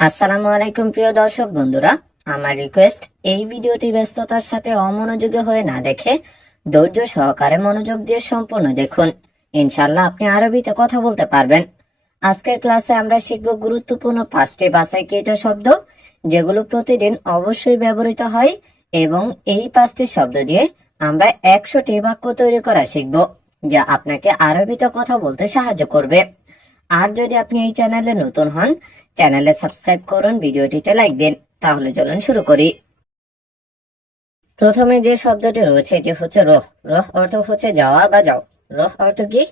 আসসালামু আলাইকুম প্রিয় দর্শক বন্ধুরা, আমার রিকোয়েস্ট এই ভিডিওটি ব্যস্ততার সাথে অমনোযোগী হয়ে না দেখে ধৈর্য সহকারে মনোযোগ দিয়ে সম্পূর্ণ দেখুন। ইনশাআল্লাহ আপনি আরবিতে কথা বলতে পারবেন। আজকের ক্লাসে আমরা শিখব গুরুত্বপূর্ণ 5টি বাছাইকৃত শব্দ, যেগুলো প্রতিদিন অবশ্যই ব্যবহৃত হয়, এবং এই 5টি শব্দ দিয়ে আমরা 100টি বাক্য তৈরি করা শিখব, যা আপনাকে আরবিতে কথা বলতে সাহায্য করবে। আর যদি আপনি এই চ্যানেলে নতুন হন, চ্যানেলে সাবস্ক্রাইব করুন, ভিডিওটিতে লাইক দিন। তাহলে চলুন শুরু করি। প্রথমে যে শব্দটি রয়েছে এটি হচ্ছে রহ। রহ অর্থ হচ্ছে যাওয়া বা যাও। রহ অর্থ কি?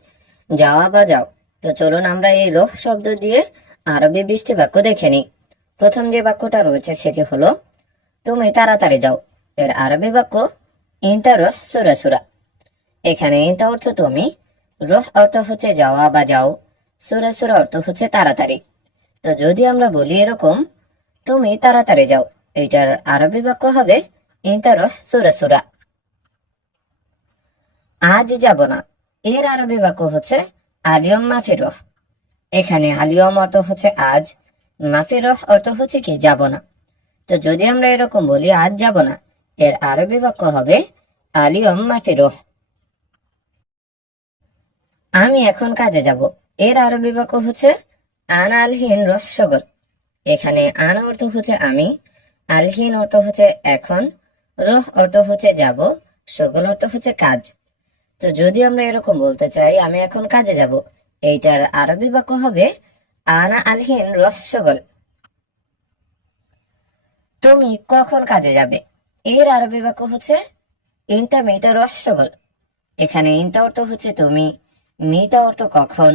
যাওয়া বা যাও। তো চলুন আমরা এই রহ শব্দ দিয়ে আরবি 20টি বাক্য দেখে নিই। প্রথম যে বাক্যটা রয়েছে সেটি হলো তুমি তাড়াতাড়ি যাও। এর আরবি বাক্য ইনতা রহ সুরা সুরা। এখানে ইনতা অর্থ তুমি, রহ অর্থ হচ্ছে যাওয়া বা যাও, সুরা সুরা অর্থ হচ্ছে তাড়াতাড়ি। তো যদি আমরা বলি এরকম তুমি তাড়াতাড়ি যাও, এইটার আরবি বাক্য হবে ইনতা রহ সুরা সুরা। আজ যাব না, এর আরবি বাক্য হচ্ছে আলিয়ম মাফি রহ। এখানে আলিয়ম অর্থ হচ্ছে আজ, মাফি রহ অর্থ হচ্ছে কি যাব না। তো যদি আমরা এরকম বলি আজ যাব না, এর আরবি বাক্য হবে আলিয়ম মাফি রহ। আমি এখন কাজে যাব, এর আরবি বাক্য হচ্ছে আনা আলহিন রহ শগল। এখানে আনা অর্থ হচ্ছে আমি, আলহিন অর্থ হচ্ছে এখন, রহ অর্থ হচ্ছে যাব, শগল অর্থ হচ্ছে কাজ। তো যদি আমরা এরকম বলতে চাই আমি এখন কাজে যাব, এইটার আরবি বাক্য হবে আনা আলহিন রহ শগল। তুমি কখন কাজে যাবে, এর আরবি বাক্য হচ্ছে ইনতা মিতা রহ শগল। এখানে ইনতা অর্থ হচ্ছে তুমি, মিতা অর্থ কখন,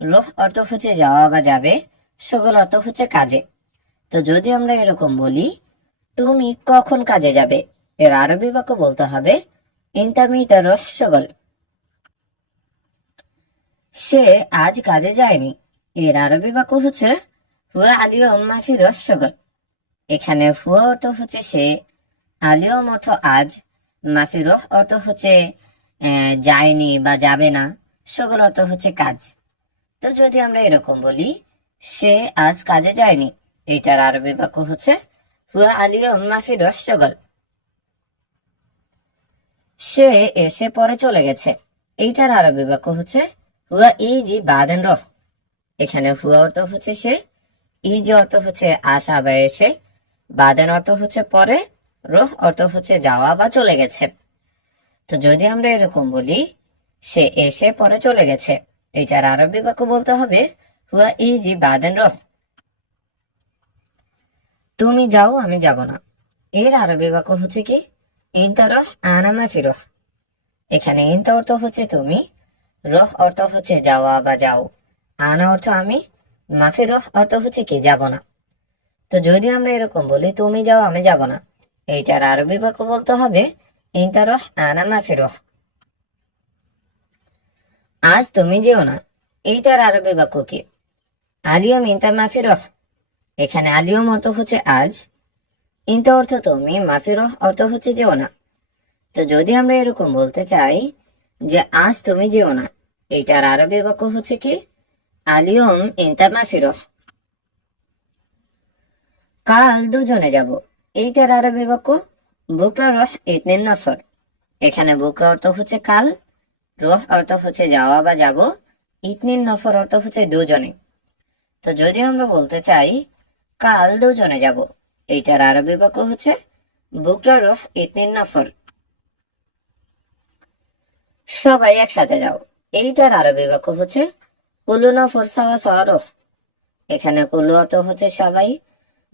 রহ অর্থ হচ্ছে যাওয়া বা যাবে, শগল অর্থ হচ্ছে কাজে। তো যদি আমরা এরকম বলি তুমি কখন কাজে যাবে, এর আরবি বাক্য বলতে হবে ইনতা মিতা রহ শগল। সে আজ কাজে যায়নি, এর আরবি বাক্য হচ্ছে হুয়া আলিয়ম মাফি রহ শগল। এখানে হুয়া অর্থ হচ্ছে সে, আলিয়ম অর্থ আজ, মাফি রহ অর্থ হচ্ছে যায়নি বা যাবে না, শগল অর্থ হচ্ছে কাজ। তো যদি আমরা এরকম বলি সে আজ কাজে যায়নি, এটার আরবি বাক্য হচ্ছে হুয়া আলিয়ম মাফি রহ শগল। সে এসে পরে চলে গেছে, এইটার আরবি বাক্য হচ্ছে হুয়া ইজি বাদেন রহ। এখানে হুয়া অর্থ হচ্ছে সে, ইজি অর্থ হচ্ছে আসা বা এসে, বাদেন অর্থ হচ্ছে পরে, রহ অর্থ হচ্ছে যাওয়া বা চলে গেছে। তো যদি আমরা এরকম বলি সে এসে পরে চলে গেছে, এইটার আরবি বাক্য বলতে হবে হুয়া ইজি বাদেন রহ। তুমি যাও আমি যাব না, এর আরবি বাক্য হচ্ছে কি ইনতা রহ আনা মাফি রহ। এখানে ইনতা অর্থ হচ্ছে তুমি, রহ অর্থ হচ্ছে যাওয়া বা যাও, আনা অর্থ আমি, মাফি রহ অর্থ হচ্ছে কি যাব না। তো যদি আমরা এরকম বলি তুমি যাও আমি যাব না, এইটার আরবি বাক্য বলতে হবে ইনতা রহ আনা মাফি রহ। আজ তুমি যেও না, এইটার আরবি বাক্য কি আলিয়ম ইনতা মাফি রহ। এখানে আলিয়ম অর্থ হচ্ছে আজ, ইনতা অর্থ তুমি, মাফি রহ অর্থ হচ্ছে যেও না। তো যদি আমরা এরকম বলতে চাই যে আজ তুমি যেও না, এইটার আরবি বাক্য হচ্ছে কি আলিয়ম ইনতা মাফি রহ। কাল দুজনে যাব, এইটার আরবি বাক্য বুকরা রহ ইতনিন নফর। এখানে বুকরা অর্থ হচ্ছে কাল, রহ অর্থ হচ্ছে যাওয়া বা যাব, ইতনিন নফর অর্থ হচ্ছে দুজনে। তো যদি আমরা বলতে চাই কাল দুজনে যাব, এইটার আরবি বাক্য হচ্ছে বুকরা রহ ইতনিন নফর। সবাই একসাথে যাও, এইটার আরবি বাক্য হচ্ছে কুলু নফর সাওয়া সাওয়া রহ। এখানে কুলু অর্থ হচ্ছে সবাই,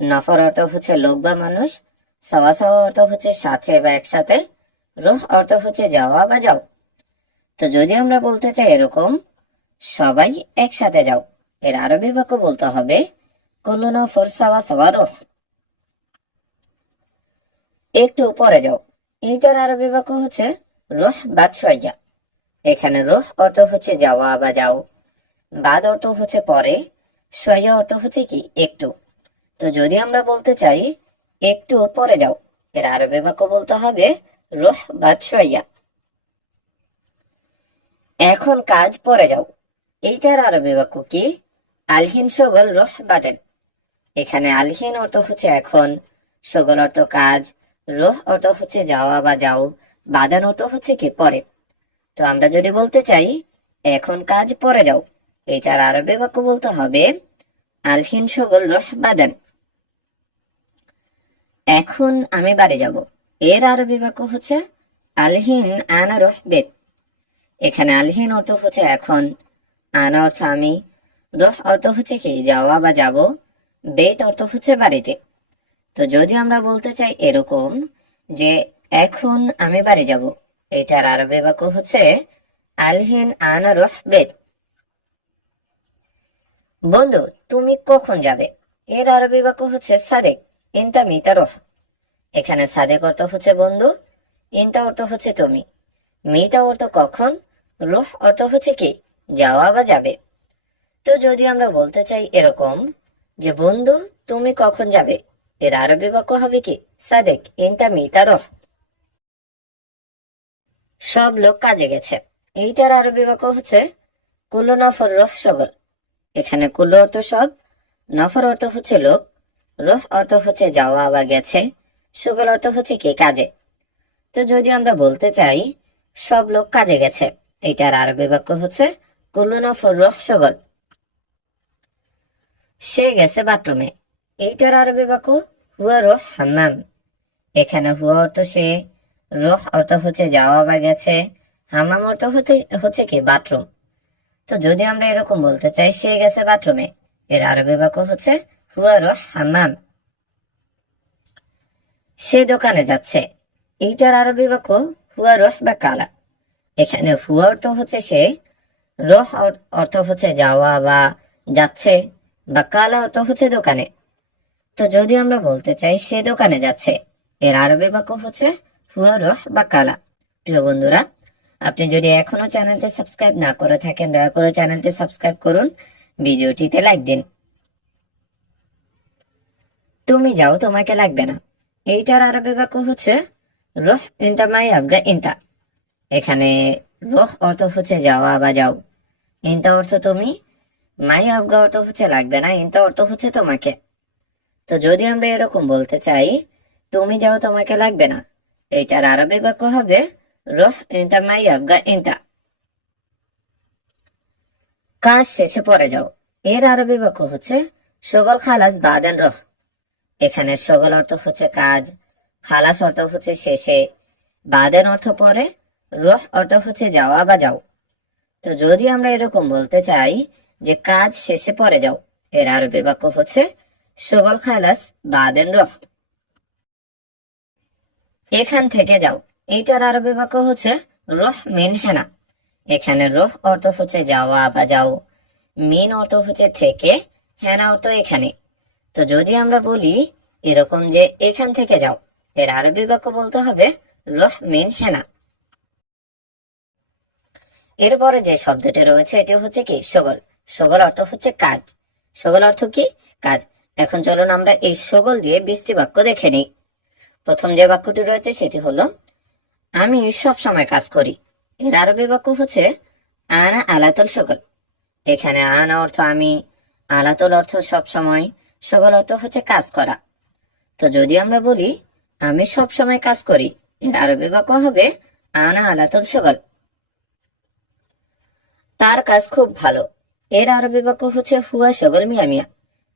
নফর অর্থ হচ্ছে লোক বা মানুষ, সাওয়া সাওয়া অর্থ হচ্ছে সাথে বা একসাথে, রহ অর্থ হচ্ছে যাওয়া বা যাও। তো যদি আমরা বলতে চাই এরকম সবাই একসাথে যাও, এর আরবি বাক্য বলতে হবে কুলু নফর সাওয়া সাওয়া রহ। একটু পরে যাও, এইটার আরবি বাক্য হচ্ছে রহ বাদ শোয়া। এখানে রহ অর্থ হচ্ছে যাওয়া বা যাও, বাদ অর্থ হচ্ছে পরে, শোয়া অর্থ হচ্ছে কি একটু। তো যদি আমরা বলতে চাই একটু পরে যাও, এর আরবি বাক্য বলতে হবে রহ বাদ শোয়া। এখন কাজ পরে যাও, এইটার আরবি বাক্য কি আলহিন শগল রহ বাদেন। এখানে আলহীন অর্থ হচ্ছে এখন, সগল অর্থ কাজ, রোহ অর্থ হচ্ছে যাওয়া বা যাও, বাদান অর্থ হচ্ছে কি পরে। তো আমরা যদি বলতে চাই এখন কাজ পরে যাও, এটার আরবি বাক্য বলতে হবে আলহীন সগল রোহ বাদান। এখন আমি বাড়ি যাব, এর আরবি বাক্য হচ্ছে আলহীন আনা রোহ বেত। এখানে আলহীন অর্থ হচ্ছে এখন, আনা অর্থ আমি, রোহ অর্থ হচ্ছে কি যাওয়া বা যাব, বেত অর্থ হচ্ছে বাড়িতে। তো যদি আমরা বলতে চাই এরকম যে এখন আমি বাড়ি যাব, এটার আরবি বাক্য হচ্ছে আলহিন আনা রোহ বেত। বন্ধু তুমি কখন যাবে, এর আরবি বাক্য হচ্ছে সাদেক ইনতা মিতা রোহ। এখানে সাদেক অর্থ হচ্ছে বন্ধু, ইনতা অর্থ হচ্ছে তুমি, মিতা অর্থ কখন, রোহ অর্থ হচ্ছে কি যাওয়া বা যাবে। তো যদি আমরা বলতে চাই এরকম যে বন্ধু তুমি কখন যাবে, এর আরবি বাক্য হবে কি সাদেক ইনতা মিতা রোহ। সব লোক কাজে গেছে, এইটার আরবি বাক্য হচ্ছে কুল্লু নফর রোহ সগল। এখানে কুল্লু অর্থ সব, নফর অর্থ হচ্ছে লোক, রোহ অর্থ হচ্ছে যাওয়া বা গেছে, সগল অর্থ হচ্ছে কি কাজে। তো যদি আমরা বলতে চাই সব লোক কাজে গেছে, এইটার আরবি বাক্য হচ্ছে কুল্লু নফর রোহ সগল। সে গেছে বাথরুমে, এইটার আরবি বাক্য হুয়া রোহ হাম্মাম। এখানে হুয়া অর্থ সে, রোহ অর্থ হচ্ছে যাওয়া বা গেছে, হাম্মাম অর্থ হচ্ছে কি বাথরুম। তো যদি আমরা এরকম বলতে চাই সে গেছে বাথরুমে, এর আরবি বাক্য হচ্ছে হুয়া রোহ হাম্মাম। সে দোকানে যাচ্ছে, এইটার আরবি বাক্য হুয়া রোহ বা কালা। এখানে হুয়া অর্থ হচ্ছে সে, রোহ অর্থ হচ্ছে যাওয়া বা যাচ্ছে, বা কালা অর্থ হচ্ছে দোকানে। তো যদি আমরা বলতে চাই সে দোকানে যাচ্ছে, এর আরবি বাক্য হচ্ছে হুয়া রোহ বা কালা। প্রিয় বন্ধুরা, আপনি যদি এখনো চ্যানেলটি সাবস্ক্রাইব না করে থাকেন দয়া করে চ্যানেলটি সাবস্ক্রাইব করুন, ভিডিওটিতে লাইক দিন। তুমি যাও তোমাকে লাগবে না, এইটার আরবি বাক্য হচ্ছে রোহ ইনতা মাই আবগা ইনতা। এখানে রোহ অর্থ হচ্ছে যাওয়া বা যাও, ইনতা অর্থ তুমি, মাই আবগা অর্থ হচ্ছে লাগবে না, ইনতা অর্থ হচ্ছে তোমাকে। তো যদি আমরা এরকম বলতে চাই তুমি যাও তোমাকে লাগবে না, এইটার আরবি বাক্য হবে রোহ ইনতা মাই আবগা ইনতা। কাজ শেষে পরে যাও, এর আরবি বাক্য হচ্ছে শগল খালাস বাদেন রহ। এখানে শগল অর্থ হচ্ছে কাজ, খালাস অর্থ হচ্ছে শেষে, বাদেন অর্থ পরে, রহ অর্থ হচ্ছে যাওয়া বা যাও। তো যদি আমরা এরকম বলতে চাই যে কাজ শেষে পরে যাও, এর আরবি বাক্য হচ্ছে শগল খালাস বাদেন রহ। এখান থেকে যাও, এইটার আরবি বাক্য হচ্ছে রহ মিন হেনা। এখানে রহ অর্থ হচ্ছে যাওয়া বা যাও, মিন অর্থ হচ্ছে থেকে, হেনা অর্থ এখানে। তো যদি আমরা বলি এরকম যে এখান থেকে যাও, এর আরবি বাক্য বলতে হবে রহ মিন হেনা। এরপরে যে শব্দটি রয়েছে এটি হচ্ছে কি সগল। সগল অর্থ হচ্ছে কাজ, সগল অর্থ কি কাজ। এখন চলুন আমরা এই সগল দিয়ে 20টি বাক্য দেখে নিই। প্রথম যে বাক্যটি রয়েছে সেটি হলো আমি সব সময় কাজ করি, এর আরবি বাক্য হচ্ছে আনা আলাতুল সগল। এখানে আনা অর্থ আমি, আলাতুল অর্থ সব সময়, সগল অর্থ হচ্ছে কাজ করা। তো যদি আমরা বলি আমি সব সময় কাজ করি, এর আরবি বাক্য হবে আনা আলাতুল সগল। তার কাজ খুব ভালো, এর আরবি বাক্য হচ্ছে হুয়া সগল মিয়া মিয়া।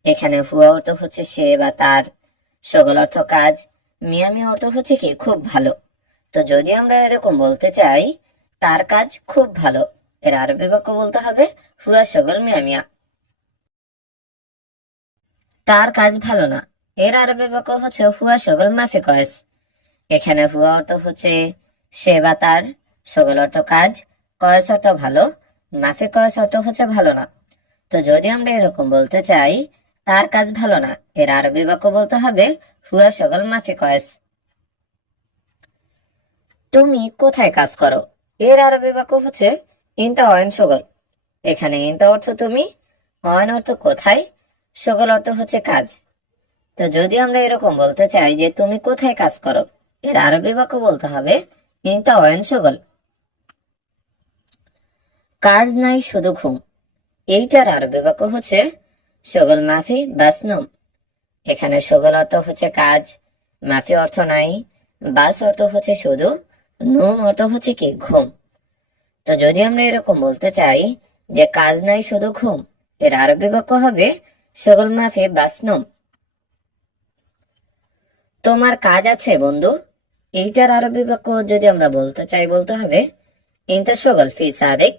এখানে হুয়া অর্থ হচ্ছে সে বা তার, সগল অর্থ কাজ, মিয়া মিয়া অর্থ হচ্ছে কি খুব ভালো। তো যদি আমরা এরকম বলতে চাই তার কাজ খুব ভালো, এর আরবি বাক্য বলতে হবে হুয়া সগল মিয়া মিয়া। তার কাজ ভালো না, এর আরবি বাক্য হচ্ছে হুয়া সগল মাফি কয়েস। এখানে হুয়া অর্থ হচ্ছে সে বা তার, সগল অর্থ কাজ, কয়েস অর্থ ভালো, মাফি কয়েস অর্থ হচ্ছে ভালো না। তো যদি আমরা এরকম বলতে চাই তার কাজ ভালো না, এর আরবি বাক্য বলতে হবে হুয়া সগল মাফি কয়েস। তুমি কোথায় কাজ করো, এর আরবি বাক্য হচ্ছে ইনতা অয়ন সগল। এখানে ইনতা অর্থ তুমি, অয়ন অর্থ কোথায়, সগল অর্থ হচ্ছে কাজ। তো যদি আমরা এরকম বলতে চাই যে তুমি কোথায় কাজ করো, এর আরবি বাক্য বলতে হবে ইনতা অয়ন সগল। কাজ নাই শুধু ঘুম, এইটার আরবি বাক্য হচ্ছে সগল মাফি বাসনুম। এখানে সগল অর্থ হচ্ছে কাজ, মাফি অর্থ নাই, বাস অর্থ হচ্ছে শুধু, নুম অর্থ হচ্ছে কি ঘুম। তো যদি আমরা এরকম বলতে চাই যে কাজ নাই শুধু ঘুম, এর আরবি বাক্য হবে সগল মাফি বাস নুম। তোমার কাজ আছে বন্ধু, এইটার আরবি বাক্য যদি আমরা বলতে চাই বলতে হবে ইনতা সগল ফি সাদিক।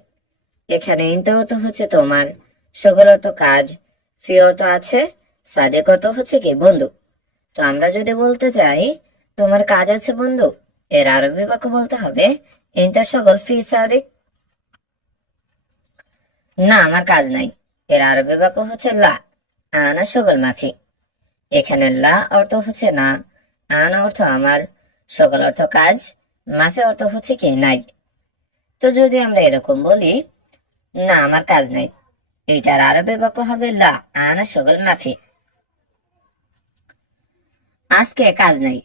এখানে ইনতা অর্থ হচ্ছে তোমার, সগল অর্থ কাজ, ফি অর্থ আছে, সাদিক অর্থ হচ্ছে কি বন্ধু। তো আমরা যদি বলতে চাই তোমার কাজ আছে বন্ধু, এর আরবি বাক্য বলতে হবে ইনতা সগল ফি সাদিক। না আমার কাজ নাই, এর আরবি বাক্য হচ্ছে লা আনা সগল মাফি। এখানে লা অর্থ হচ্ছে না, আনা অর্থ আমার, সগল অর্থ কাজ, মাফি অর্থ হচ্ছে কি নাই। তো যদি আমরা এরকম বলি না আমার কাজ নাই, এটার আরবি বাক্য হবে লা আনা সগল মাফি। আজকে কাজ নাই,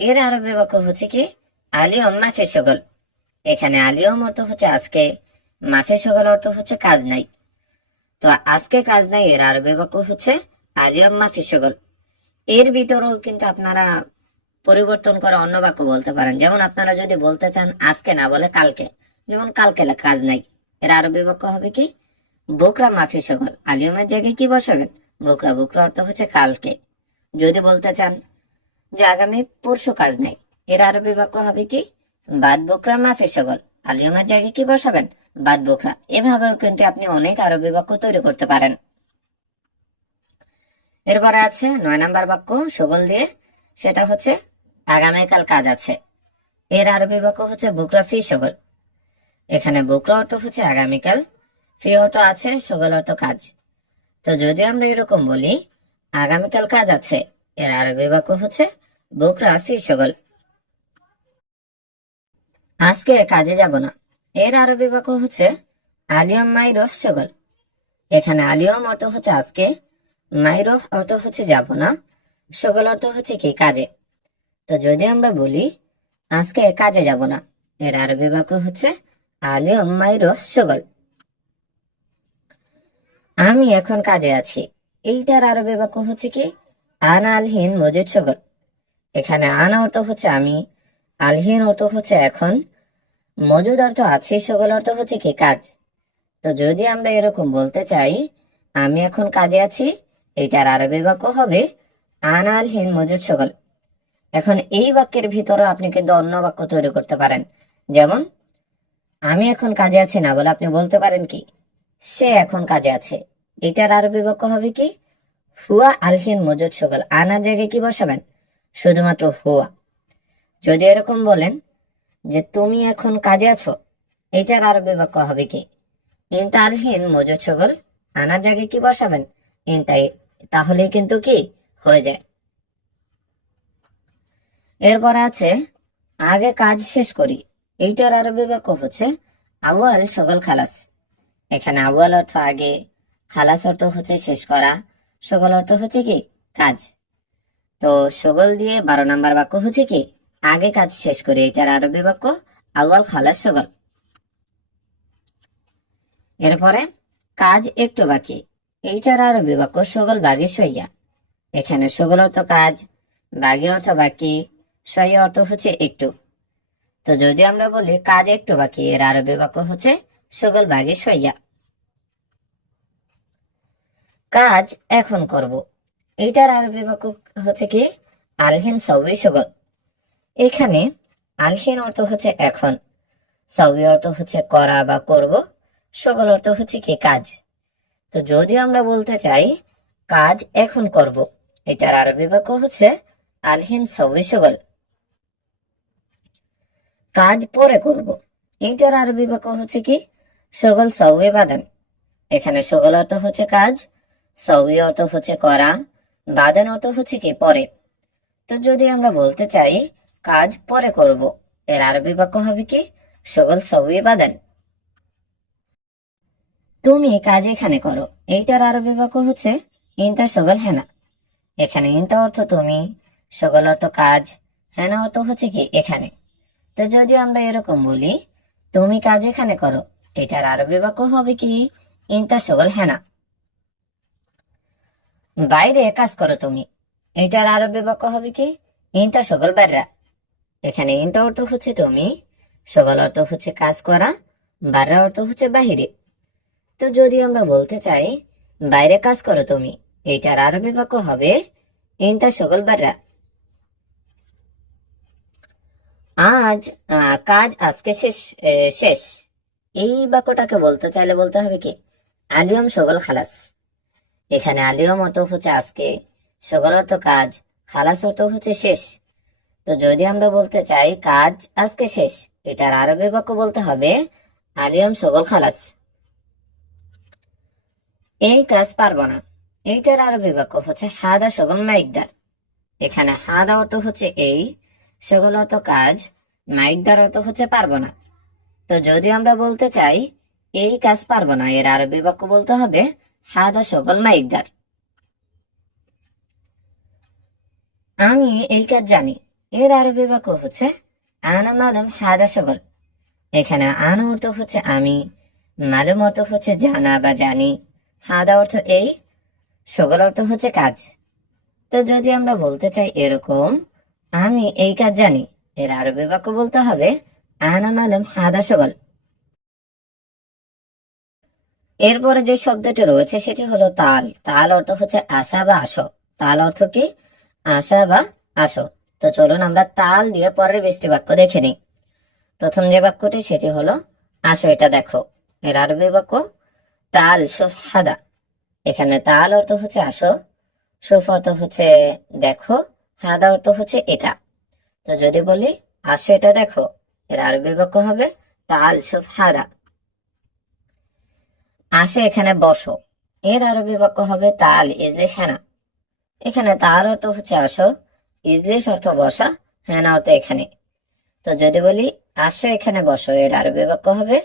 এর আরবি বাক্য হচ্ছে কি আলিয়ম মাফি সগল। এখানে আলিয়ম অর্থ হচ্ছে আজকে, মাফি সগল অর্থ হচ্ছে কাজ নাই। তো আজকে কাজ নাই এর আরবি বাক্য হচ্ছে আলিয়ম মাফি সগল। এর ভিতরেও কিন্তু আপনারা পরিবর্তন করে অন্য বাক্য বলতে পারেন। যেমন আপনারা যদি বলতে চান আজকে না বলে কালকে, যেমন কালকে কাজ নাই, এর আরবি বাক্য হবে কি বুকরা মাফি সগল। আলিয়মের জায়গায় কি বসাবেন বুকরা, বুকরা অর্থ হচ্ছে কালকে। যদি বলতে চান যে আগামী পরশু কাজ নেই, এর আরবি বাক্য হবে কি বাদ বুকরা মাফি সগল। আলিয়মের জায়গায় কি বসাবেন বাদ বুকরা। এভাবেও কিন্তু আপনি অনেক আরবি বাক্য তৈরি করতে পারেন। এরপরে আছে 9 নাম্বার বাক্য সগল দিয়ে, সেটা হচ্ছে আগামীকাল কাজ আছে। এর আরবি বাক্য হচ্ছে বুকরা ফি সগল। এখানে বুকরা অর্থ হচ্ছে আগামীকাল, ফি অর্থ আছে, সগল অর্থ কাজ। তো যদি আমরা এরকম বলি আগামীকাল কাজ আছে, এর আরবি বাক্য হচ্ছে বুকরা ফি সগল। আজকে কাজে যাব না, এর আরবি বাক্য হচ্ছে আলিয়ম মাইরহ সগল। এখানে আলিয়ম অর্থ হচ্ছে আজকে, মাইরহ অর্থ হচ্ছে যাব না, সগল অর্থ হচ্ছে কি কাজে। তো যদি আমরা বলি আজকে কাজে যাব না, এর আরবি বাক্য হচ্ছে আলিয়ম মাইরহ সগল। আমি এখন কাজে আছি, এইটার আরবি বাক্য হচ্ছে কি আনা আলহিন মজিদ সগল। এখানে আনা অর্থ হচ্ছে আমি, আলহিন অর্থ হচ্ছে এখন, মজুদ অর্থ আছে, সগল অর্থ হচ্ছে কি কাজ। তো যদি আমরা এরকম বলতে চাই আমি এখন কাজে আছি, এটার আরবি বাক্য হবে আনা আলহিন মজুদ সগল। এখন এই বাক্যের ভিতরে আপনি কিন্তু অন্য বাক্য তৈরি করতে পারেন। যেমন আমি এখন কাজে আছি না বলে আপনি বলতে পারেন কি সে এখন কাজে আছে। এটার আরবি বাক্য হবে কি হুয়া আলহিন মজুদ সগল। আনার জায়গায় কি বসাবেন শুধুমাত্র হুয়া। যদি এরকম বলেন যে তুমি এখন কাজে আছো, এটার আরবি বাক্য হবে কি ইনতা আলহিন মজুদ সগল। আনার জায়গায় কি বসাবেন ইনতাই, তাহলেই কিন্তু কি হয়ে যায়। এরপর আছে আগে কাজ শেষ করি, এইটার আরবি বাক্য হচ্ছে আউয়াল সগল খালাস। এখানে আউয়াল অর্থ আগে, খালাস অর্থ হচ্ছে শেষ করা, সগল অর্থ হচ্ছে কি কাজ। তো সগল দিয়ে 12 নাম্বার বাক্য হচ্ছে কি আগে কাজ শেষ করি, এটার আরবি বাক্য আউয়াল খালাস সগল। এরপরে কাজ একটু বাকি, এইটার আরবি বাক্য সগল বাগি সইয়া। এখানে সগল অর্থ কাজ, বাগি অর্থ বাকি, সইয়া অর্থ হচ্ছে একটু। তো যদি আমরা বলি কাজ একটু বাকি, এর আরবি বাক্য হচ্ছে সগল বাগি সইয়া। কাজ এখন করব, এইটার আরবি বাক্য হচ্ছে কি আলহিন সউই সগল। এখানে আলহিন অর্থ হচ্ছে এখন, সউই অর্থ হচ্ছে করা বা করব, সগল অর্থ হচ্ছে কি কাজ। তো যদি আমরা বলতে চাই কাজ এখন করব, এটার আরবি বাক্য হচ্ছে আলহিন সউই সগল। কাজ পরে করব, এইটার আরবি বাক্য হচ্ছে কি সগল সউই বাদান। এখানে সগল অর্থ হচ্ছে কাজ, সউই অর্থ হচ্ছে করা, বাদান অর্থ হচ্ছে কি পরে। তো যদি আমরা বলতে চাই কাজ পরে করব, এর আরবি বাক্য হবে কি সগল সউই বাদান। তুমি কাজ এখানে করো, এইটার আরবি বাক্য হচ্ছে ইনতা সগল হেনা। এখানে ইনতা অর্থ তুমি, সগল অর্থ কাজ, হেনা অর্থ হচ্ছে কি এখানে। তো যদি আমরা এরকম বলি তুমি কাজ এখানে করো, এটার আরবি বাক্য হবে কি ইনতা সগল হেনা। বাইরে কাজ করো তুমি, এইটার আরবি বাক্য হবে কি? ইনতা সকল বাররা। এখানে ইনতা অর্থ হচ্ছে তুমি, সকল অর্থ হচ্ছে কাজ করা, বাররা অর্থ হচ্ছে বাহিরে। তো যদি আমরা বলতে চাই বাইরে কাজ করো তুমি, এইটার আরবি বাক্য হবে ইনতা সকল বাররা। আজ কাজ আজকে শেষ। শেষ এই বাক্যটাকে বলতে চাইলে বলতে হবে কি? আলিয়ম সকল খালাস। এখানে আলিয়ম অর্থ হচ্ছে আজকে, সকল অর্থ কাজ, খালাস অর্থ হচ্ছে শেষ। তো যদি আমরা বলতে চাই কাজ আজকে শেষ, এটার আরবি বাক্য বলতে হবে আলিয়ম সকল খালাস। এই কাজ পারবো না, এইটার আরবি বাক্য হচ্ছে হাদা সকল মাইকদার। এখানে হাদা অর্থ হচ্ছে এই, সকল অর্থ কাজ, মাইকদার অর্থ হচ্ছে পারবো না। তো যদি আমরা বলতে চাই এই কাজ পারবো না, এর আরবি বাক্য বলতে হবে হাদা সকল মাইকদার। আমি এই কাজ জানি, এর আরবি বাক্য হচ্ছে আনা মালুম হাদা সকল। এখানে আনা অর্থ হচ্ছে আমি, মালুম অর্থ হচ্ছে জানা বা জানি, হাদা অর্থ এই, সকল অর্থ হচ্ছে কাজ। তো যদি আমরা বলতে চাই এরকম আমি এই কাজ জানি, এর আরবি বাক্য বলতে হবে আনা মালুম হাদা সকল। এরপরে যে শব্দটি রয়েছে সেটি হলো তাল। তাল অর্থ হচ্ছে আশা বা আসো। তাল অর্থ কি? আশা বা আসো। তো চলুন আমরা তাল দিয়ে পরের 20টি বাক্য দেখে নিই। প্রথম যে বাক্যটি সেটি হলো আসো এটা দেখো। এর আরবি বাক্য তাল শুফ হাদা। এখানে তাল অর্থ হচ্ছে আসো, শুফ অর্থ হচ্ছে দেখো, হাদা অর্থ হচ্ছে এটা। তো যদি বলি আসো এটা দেখো, এর আরবি বাক্য হবে তাল শুফ হাদা। আসো এখানে বসো, এর আরবি বাক্য হবে তাল ইজলিস হানা। এখানে তাল অর্থ হচ্ছে আসো, ইজলিস অর্থ বসা, হানা অর্থ এখানে। তো যদি বলি আসো এখানে বসো, এর আরবি বাক্য হবে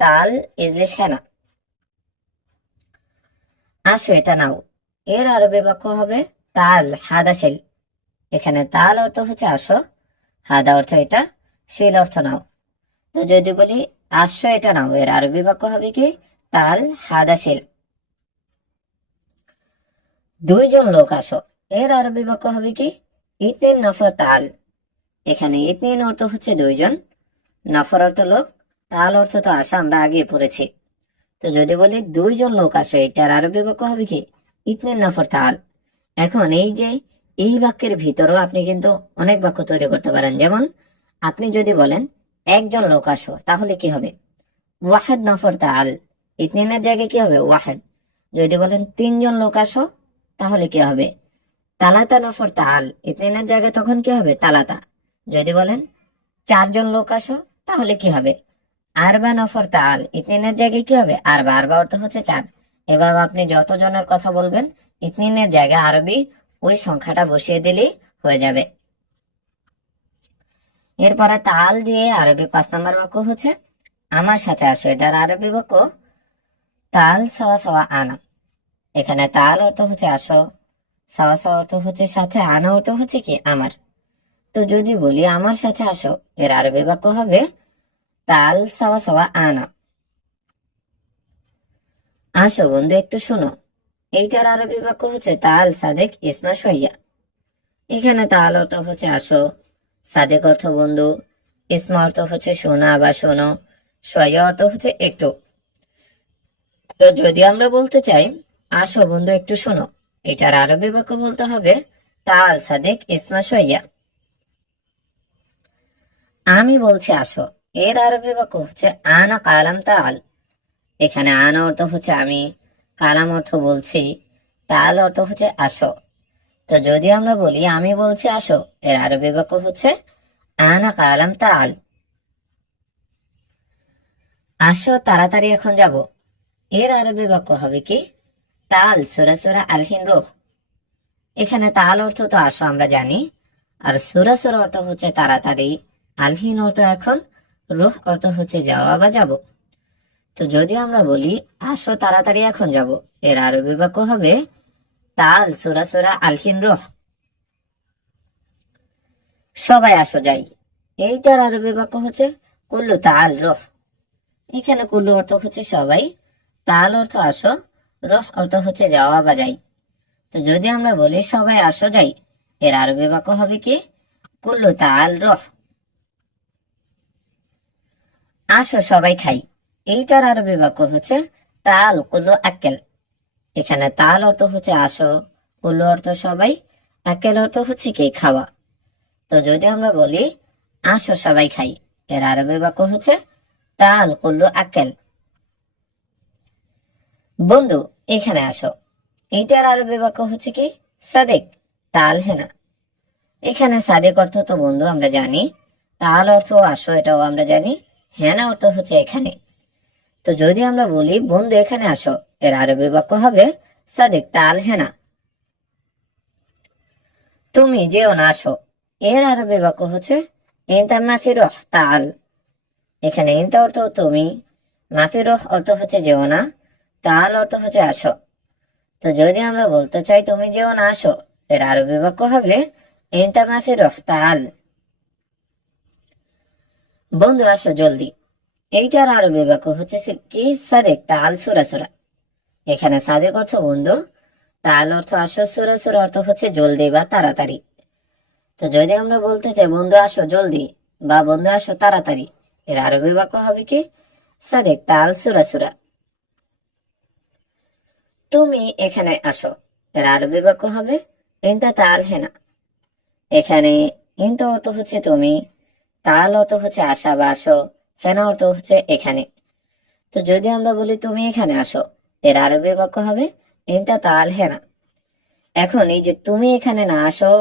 তাল ইজলিস হানা। আসো এটা নাও, এর আরবি বাক্য হবে তাল হাদা শিল। এখানে তাল অর্থ হচ্ছে আসো, হাদা অর্থ এটা, শিল অর্থ নাও। তো যদি বলি আসো এটা নাও, এর আরবি বাক্য হবে কি? তাল হাদা শিল। দুইজন লোক আসো, এর আরবি বাক্য হবে কি? ইতনিন নফর তাল। এখানে ইতনিন অর্থ হচ্ছে দুইজন, নফর অর্থ লোক, তাল অর্থ তো আসা আমরা আগে পড়েছি। তো যদি বলি দুইজন লোক আসো, এটার আরবি বাক্য হবে কি? ইতনিন নফর তাল। এখন এই যে এই বাক্যের ভিতরেও আপনি কিন্তু অনেক বাক্য তৈরি করতে পারেন। যেমন আপনি যদি বলেন একজন লোক আসো, তাহলে কি হবে? ওয়াহেদ নফর তাল। ইতনিনের জায়গায় কি হবে? ওয়াহেদ। যদি বলেন তিনজন লোক আসো, তাহলে কি হবে? তালাতা নফর তাল। ইতনিনের জায়গায় তখন কি হবে? তালাতা। যদি বলেন চারজন লোক আসো, তাহলে কি হবে? আরবা নফর তাল। ইতনিনের জায়গায় কি হবে? আরবা। আরবা অর্থ হচ্ছে চার। এভাবে আপনি যতজনের কথা বলবেন ইতনিনের জায়গায় আরবি ওই সংখ্যাটা বসিয়ে দিলেই হয়ে যাবে। এরপরে তাল দিয়ে আরবি 5 নম্বর বাক্য হচ্ছে আমার সাথে আসো। এটার আরবি বাক্য তাল সাওয়া সাওয়া আনা। এখানে তাল অর্থ হচ্ছে আসো, সাওয়া সাওয়া অর্থ হচ্ছে সাথে, আনা অর্থ হচ্ছে কি? আমার। তো যদি বলি আমার সাথে আসো, এর আরবি বাক্য হবে তাল সাওয়া সাওয়া আনা। আসো বন্ধু একটু শোনো, এইটার আরবি বাক্য হচ্ছে তাল সাদেক ইসমা সইয়া। এখানে তাল অর্থ হচ্ছে আসো, সাদেক অর্থ বন্ধু, ইসমা অর্থ হচ্ছে শোনা বা শোনো, সইয়া অর্থ হচ্ছে একটু। তো যদি আমরা বলতে চাই আসো বন্ধু একটু শোনো, এটার আরবি বাক্য বলতে হবে তাল সাদেক ইসমা সইয়া। আমি বলছি আসো, এর আরবি বাক্য হচ্ছে আনা কালাম তাল। এখানে আনা অর্থ হচ্ছে আমি, কালাম অর্থ বলছি, তাল অর্থ হচ্ছে আসো। তো যদি আমরা বলি আমি বলছি আসো, এর আরবি বাক্য হচ্ছে আনা কালাম তাল। আসো তাড়াতাড়ি এখন যাব, এর আরবি বাক্য হবে কি? তাল সুরা সুরা আলহিন রুহ। এখানে তাল অর্থ তো আসো আমরা জানি, আর সুরা সুরা অর্থ হচ্ছে তাড়াতাড়ি, আলহিন অর্থ এখন, রুহ অর্থ হচ্ছে যাওয়া বা যাব। তো যদি আমরা বলি আসো তাড়াতাড়ি এখন যাব, এর আরবি বাক্য হবে তাল সুরা সুরা আলহিন রুহ। সবাই আসো যাই, এইটার আরবি বাক্য হচ্ছে কুল্লু তাল রুহ। এখানে কুল্লু অর্থ হচ্ছে সবাই, তাল অর্থ আসো, রুহ অর্থ হচ্ছে যাওয়া বা যাই। তো যদি আমরা বলি সবাই আসো যাই, এর আরবি বাক্য হবে কি? কুল্লু তাল রহ। আসো সবাই খাই, এইটার আরবি বাক্য হচ্ছে তাল কুল্লু আক্কেল। এখানে তাল অর্থ হচ্ছে আসো, কুল্লু অর্থ সবাই, আক্কেল অর্থ হচ্ছে কি? খাওয়া। তো যদি আমরা বলি আসো সবাই খাই, এর আরবি বাক্য হচ্ছে তাল কুল্লু আক্কেল। বন্ধু এখানে আসো, এইটার আরবি বাক্য হচ্ছে কি? সাদেক তাল হেনা। এখানে সাদেক অর্থ তো বন্ধু আমরা জানি, তাল অর্থ আসো এটাও আমরা জানি, হেনা অর্থ হচ্ছে এখানে। তো যদি আমরা বলি বন্ধু এখানে আসো, এর আরবি বাক্য হবে সাদেক তাল হেনা। তুমি যেও না আসো, এর আরবি বাক্য হচ্ছে ইনতা মাফি রহ তাল। এখানে ইনতা অর্থ তুমি, মাফি রহ অর্থ হচ্ছে যেও না, তাল অর্থ হচ্ছে আসো। তো যদি আমরা বলতে চাই তুমি যেও না আসো, এর আরবি বাক্য হবে ইনতা মাফি রহ তাল। বন্ধু আসো জলদি, এইটার আরবি বাক্য হচ্ছে কি? সাদেক তাল সুরা সুরা। এখানে সাদেক অর্থ বন্ধু, তাল অর্থ আসো, সুরা সুরা অর্থ হচ্ছে জলদি বা তাড়াতাড়ি। তো যদি আমরা বলতে চাই বন্ধু আসো জলদি বা বন্ধু আসো তাড়াতাড়ি, এর আরবি বাক্য হবে কি? সাদেক তাল সুরা সুরা। তুমি এখানে আসো, এর আরবি বাক্য হবে ইনতা তাল হেনা। এখানে ইনতা অর্থ হচ্ছে তুমি, তাল অর্থ হচ্ছে আসা বা আসো, হেনা অর্থ হচ্ছে এখানে। তো যদি আমরা বলি তুমি এখানে আসো, এর আরবি বাক্য হবে ইনতা তাল হেনা। এখন এই যে তুমি এখানে না আসো,